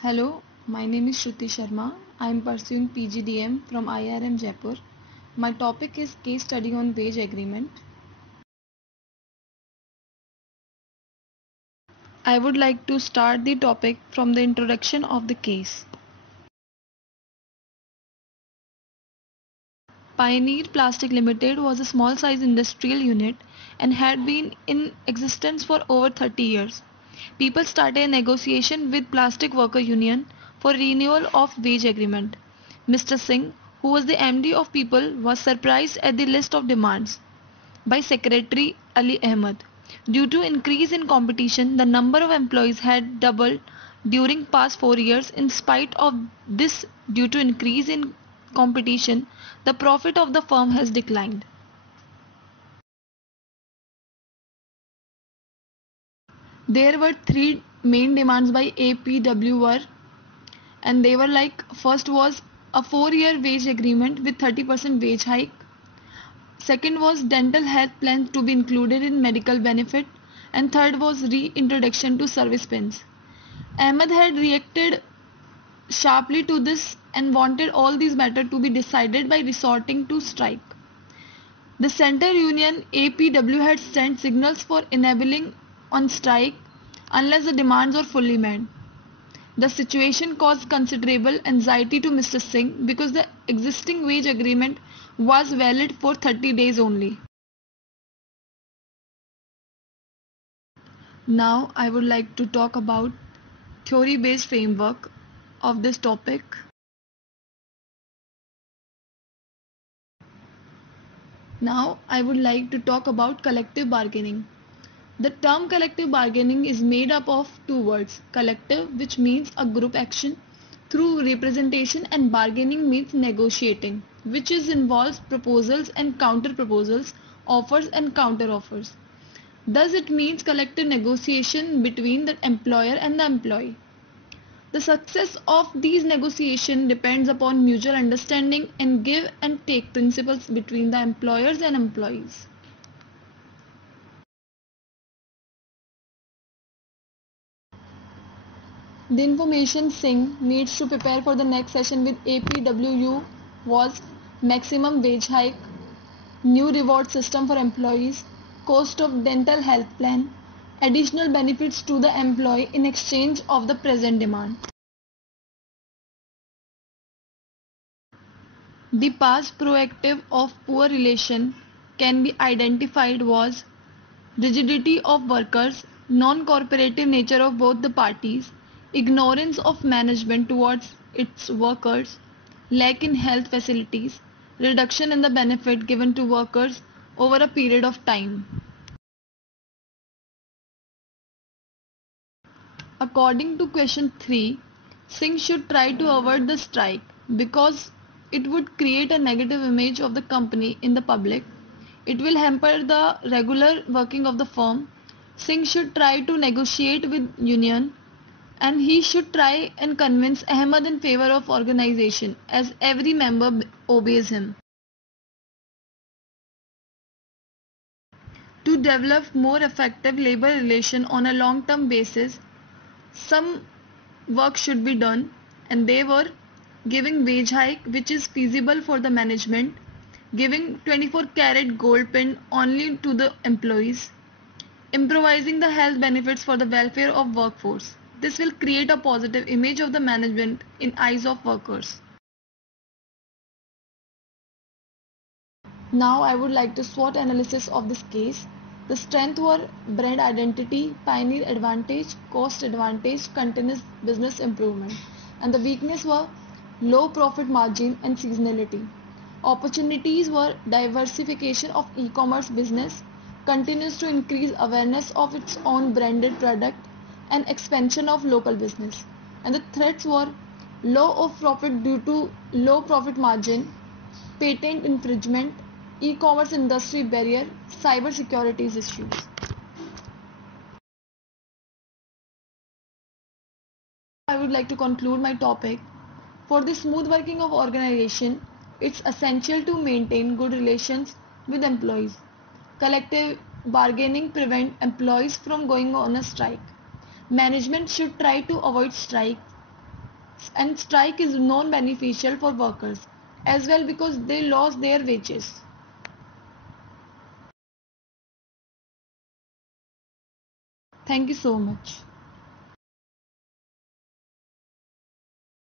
Hello, my name is Shruti Sharma. I am pursuing PGDM from IRM Jaipur. My topic is case study on wage agreement. I would like to start the topic from the introduction of the case. Pioneer Plastic Limited was a small size industrial unit and had been in existence for over 30 years. People started a negotiation with Plastic Worker Union for renewal of wage agreement. Mr. Singh, who was the MD of People, was surprised at the list of demands by Secretary Ali Ahmed. Due to increase in competition, the number of employees had doubled during past 4 years. In spite of this, due to increase in competition, the profit of the firm has declined. There were three main demands by APW and they were like first was a 4-year wage agreement with 30% wage hike. Second was dental health plans to be included in medical benefit, and third was reintroduction to service pins. Ahmed had reacted sharply to this and wanted all these matters to be decided by resorting to strike. The center union APW had sent signals for enabling on strike unless the demands were fully met. The situation caused considerable anxiety to Mr. Singh because the existing wage agreement was valid for 30 days only. Now I would like to talk about theory-based framework of this topic. Now I would like to talk about collective bargaining. The term collective bargaining is made up of two words, collective, which means a group action through representation, and bargaining means negotiating, which involves proposals and counter proposals, offers and counter offers. Thus it means collective negotiation between the employer and the employee. The success of these negotiations depends upon mutual understanding and give and take principles between the employers and employees. The information Singh needs to prepare for the next session with APWU was maximum wage hike, new reward system for employees, cost of dental health plan, additional benefits to the employee in exchange of the present demand. The past proactive of poor relation can be identified was rigidity of workers, non-cooperative nature of both the parties, ignorance of management towards its workers, lack in health facilities, reduction in the benefit given to workers over a period of time. According to question 3, Singh should try to avoid the strike because it would create a negative image of the company in the public. It will hamper the regular working of the firm. Singh should try to negotiate with union and he should try and convince Ahmed in favor of organization as every member obeys him. To develop more effective labor relation on a long-term basis, some work should be done and they were giving wage hike which is feasible for the management, giving 24 karat gold pin only to the employees, improvising the health benefits for the welfare of workforce. This will create a positive image of the management in eyes of workers. Now I would like to SWOT analysis of this case. The strength were brand identity, pioneer advantage, cost advantage, continuous business improvement. And the weakness were low profit margin and seasonality. Opportunities were diversification of e-commerce business, continues to increase awareness of its own branded product and expansion of local business. And the threats were low of profit due to low profit margin, patent infringement, e-commerce industry barrier, cyber securities issues. I would like to conclude my topic. For the smooth working of organization, it's essential to maintain good relations with employees. Collective bargaining prevent employees from going on a strike. Management should try to avoid strike. And strike is non-beneficial for workers as well because they lost their wages. Thank you so much.